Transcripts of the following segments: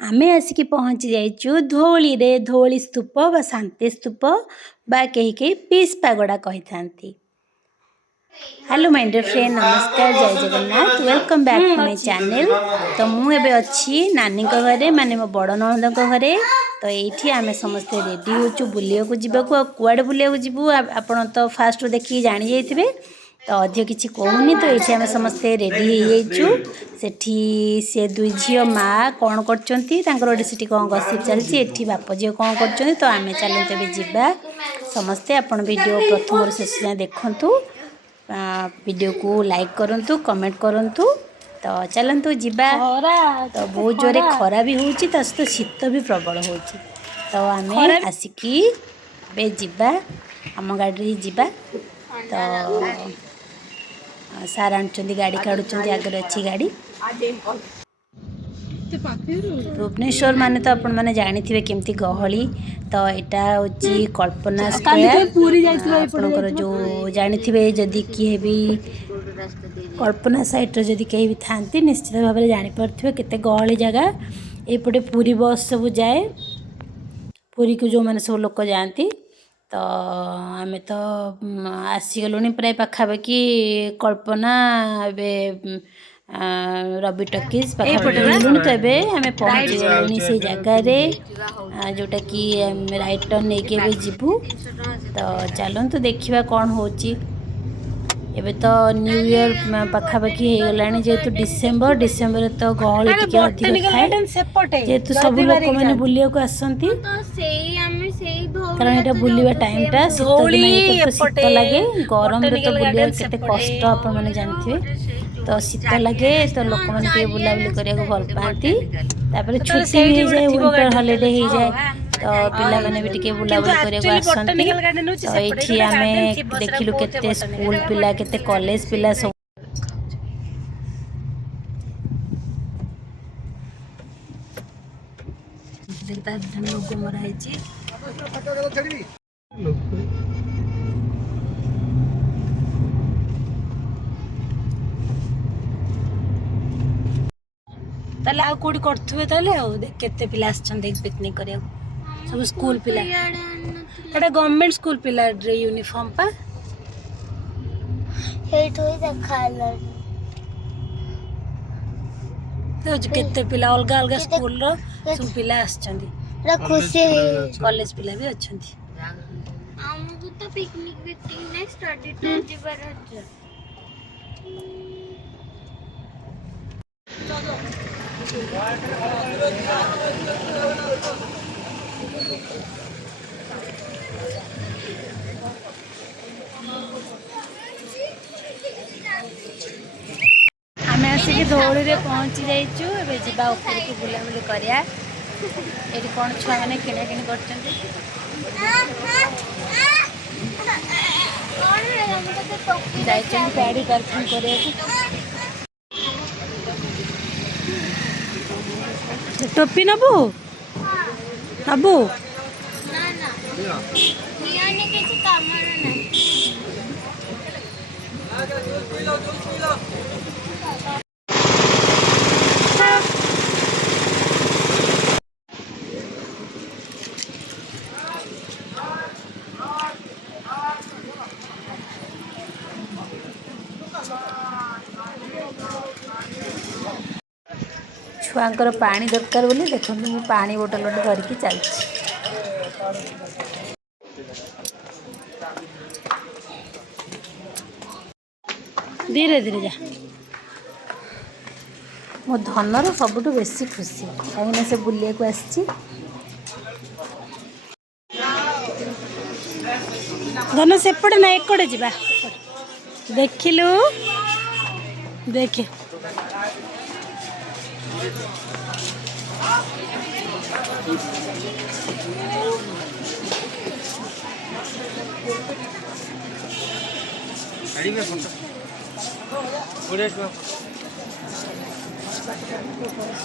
आमे आसिक पहुँची जाइचु धौली रे धौली स्तूप बा शांति स्तूप बा कहीं पीस पागोड़ा कही थांती। हेलो माय डियर फ्रेंड, नमस्कार, जय Jagannath, welcome back to my channel. तो मुझे अच्छी नानी घरे माने मो बड़ ननद घरे। तो ये आम समस्ते रेडी होचु बुलिया को जीवाकू कुआड़े बुलिया को जीवु आपण तो फास्ट देखिए जानी जाइथिबे। तो अधिक किसी कहूनी। तो ये आम समस्ते रेडी हो से दुई झील माँ कौन कर कौन गसिप चलती बाप झील कौन कर। तो आम चलते तेज जावा समस्ते। आपण वीडियो प्रथम शेष जाए देखु, वीडियो को लाइक करूँ, कमेंट करूँ। तो चलतु जीवा। तो बहुत जोरे खरा भी होची, ता सहित शीत भी प्रबल होची। तो आम आसिकी बे जीवा आम गाड़ी जीवा। तो सार आनी गाड़ी काढ़ुं, आगे अच्छी गाड़ी। भुवनेश्वर माने तो आपण मैंने जानी केमती गहली। तो यहाँ हूँ कल्पना स्क्वायर। आपणकर जो जानी जदि किए भी कल्पना साइट जदि कहीं भी था निश्चित भाव में जापे केते गहली जगह। एपटे पूरी बस सब जाए, पूरी को जो मैंने सब लोग जाती। तो आम तो आसीगलुनी प्राय पाखापाखि कल्पना रवि टॉकीज पाखलुनी। तो एबे आम पहुँची गलुनी से जगार जोटा कि राइट टर्न नहीं के जीवु। तो चलतु देखा कौन होची। एबे तो न्यू ईयर पाखापाखि हो गलानी, जेहेतु डिसेम्बर तो गहली टिके अधिक थाए, जेहेतु सब लोक मैंने बुलिया को आसती। कारण यहाँ बुलवा टाइमटा शीत दिन तो शीत लगे, गरम रे तो बुलिया केते कष्ट आपण मैंने जानते। तो शीत लगे तो लोक मैंने बुलाबुली करने भल पाती। तापर छुट्टी भी हो जाए, विंटर हॉलिडे हो जाए। तो पिला मैंने भी टिके बुलाबुली करने आसती। तो ये आम देखिलु केते स्कूल पिला केते कॉलेज पिला सब। लोग मराई ताले आ कोडी करथुबे। ताले आ देख केते पिला आछन देख पिकनिक करिया सब स्कूल पिला। एटा गवर्नमेंट स्कूल पिला रे यूनिफॉर्म पा हेठ होई देखाला। तो केते पिला अलग अलग स्कूल रो सब पिला आछन। रा खुशी कॉलेज पिला भी अछंती। हमहु तो पिकनिक ने स्टडी टूर जीवार अछि। आम आसिक धौली रे पहुँची जाइचु। एबे जीवा ऊपर को बुलाबुली करिया। एठी कौन छुआ मैंने किना किनी करछंती। जाइछन गाड़ी पार्किंग करिया। टोपी नबू नबू ना ना नियाने किसी काम नहीं। छुआंकर पानी दरकार बोली देखो मुझे पानी बोतल गोटे धरिकी चलती। धीरे धीरे जा। मो धनर सबुठ बेसी खुशी कहीं से बुलिया को आसी। धन सेपटे ना एकड़े जा देखिलु देखे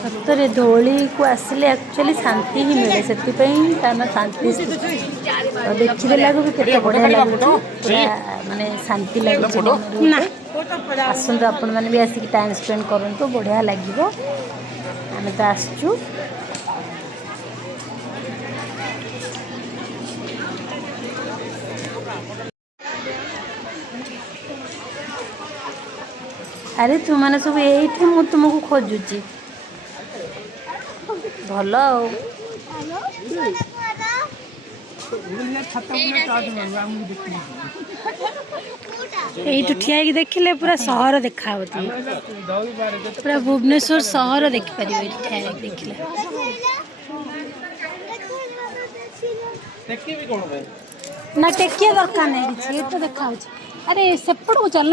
सतरे धौली को आसिले एक्चुअली शांति ही मिले से शांति तो देखिए लगू भी केते बढ़िया लगुच पूरा माने शांति लगुच। आसतु आपण मैंने भी आसिक टाइम स्पेंड करूँ बढ़िया लगे। आम तो आसचु अरे तुमने सब ये मु तुमको खोजुची भल ठिया देखिले पूरा सहर देखा पूरा भुवनेश्वर सहर देखिपर ठिया देखिले ना टेकिया दरकार नहीं ये तो देखा अरे सेपट को चल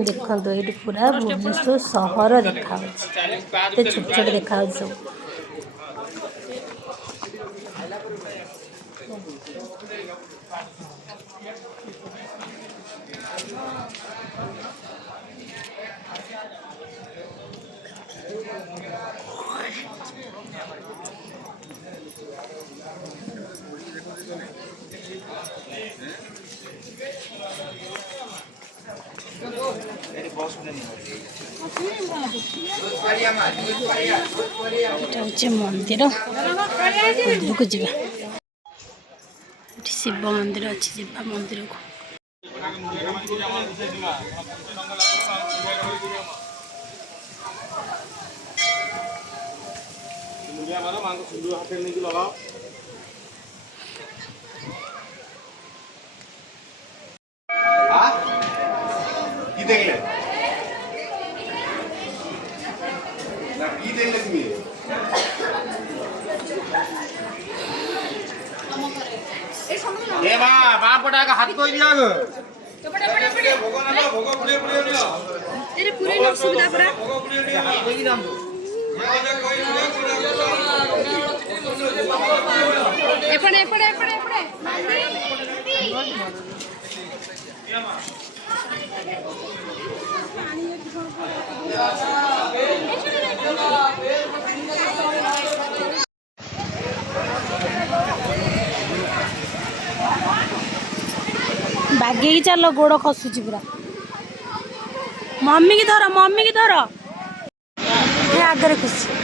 देखो ये पूरा भुवनेश्वर सहर देखा छोट छोट देखा सब मंदिर मंदिर को जा शिव मंदिर अच्छी जा मंदिर को बापटा का हाथ कोई दिया गो तेरे पूरे लोग सुविधा पड़ा एपड़े एपड़े एपड़े एपड़े बागे चल गोड़ खसुची पूरा मम्मी की धर आगे खुशी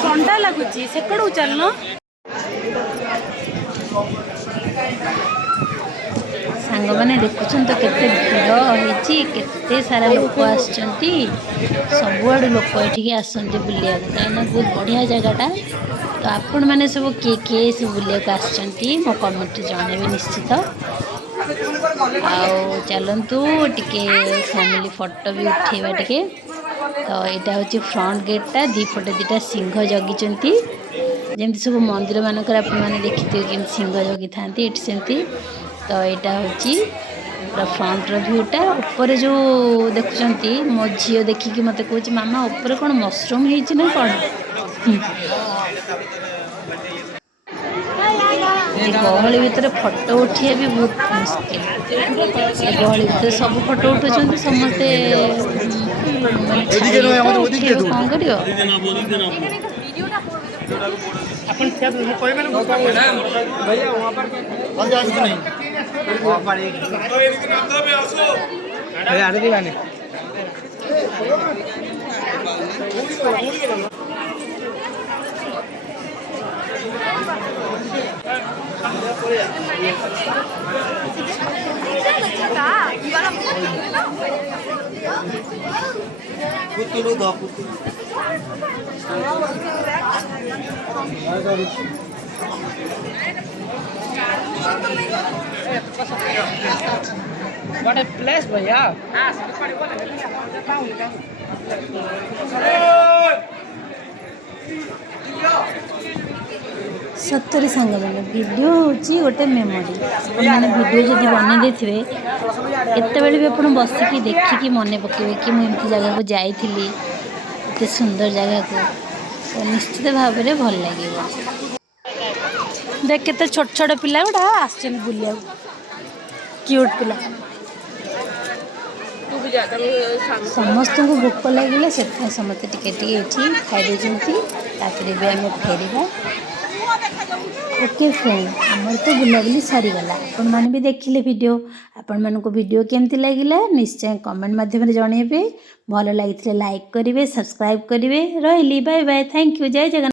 ठंडा लगुच से चलना सांग मैंने देखुन तो केते भीड़ होती केते सारा लोक आसुँच सबुआड़ लोक ये आसते बुलिया कहीं बहुत बढ़िया जगहटा तो आपण मैंने सब किए सब बुलिया आसुँच मो कमेंट जनइबे निश्चित आउ चलतु टिके फैमिली फोटो भी उठेबा टिके तो यहाँ हूँ फ्रंट गेटा दीपटे दुटा सिंह जगी जमी सब मंदिर मानक मैंने देखी थे कि सिंह जगी था सेमती तो यहाँ हूँ पूरा फ्रंट भ्यूटा ऊपर जो देखुंत मो झी देखिकी मत कह मामा ऊपर कौन मशरूम होती ना कौन गहली भितर फोटो उठिया भी बहुत मुश्किल गहली भितर सब फोटो उठुंट समस्ते ଛାଡ଼ିବେ ତ, ଉଠେଇବ କ'ଣ କରିବ? प्लेस भैया ସତରେ ସାଙ୍ଗମାନେ ଭିଡ଼ିଓ ହେଉଛି ଗୋଟେ ମେମୋରି। ଆପଣମାନେ ଭିଡ଼ିଓ ଯଦି ବନେଇ ଦେଇଥିବେ କେତେବେଳେ ବି ଆପଣ ବସିକି ଦେଖିକି ମନେ ପକାଇବେ କି ମୁଁ ଏମିତି ଜାଗାକୁ ଯାଇଥିଲି, ଏତେ ସୁନ୍ଦର ଜାଗାକୁ, ତ ନିଶ୍ଚିତ ଭାବରେ ଭଲ ଲାଗିବ। ଦେଖ କେତେ ଛୋଟ ଛୋଟ ପିଲା ଗୁଡ଼ା ଆସିଛନ୍ତି ବୁଲିବାକୁ, କ୍ୟୁଟ୍ ପିଲା। ସମସ୍ତଙ୍କୁ ଭୋକ ଲାଗିଲା, ସେଥିପାଇଁ ସମସ୍ତେ ଟିକେ ଟିକେ ଏଠି ଖାଇଦେଉଛନ୍ତି। ତାପରେ ବି ଆମେ ଫେରିବା। ଓକେ ଫ୍ରେଣ୍ଡ, ଆମର ତ ବୁଲାବୁଲି ସରିଗଲା। ଆପଣମାନେ ବି ଦେଖିଲେ ଭିଡ଼ିଓ। ଆପଣମାନଙ୍କୁ ଭିଡ଼ିଓ କେମିତି ଲାଗିଲା ନିଶ୍ଚୟ କମେଣ୍ଟ ମାଧ୍ୟମରେ ଜଣାଇବେ। ଭଲ ଲାଗିଥିଲେ ଲାଇକ୍ କରିବେ, ସବସ୍କ୍ରାଇବ୍ କରିବେ। ରହିଲି, ବାଏ ବାଏ, ଥ୍ୟାଙ୍କ ୟୁ, ଜୟ ଜଗନ୍ନାଥ।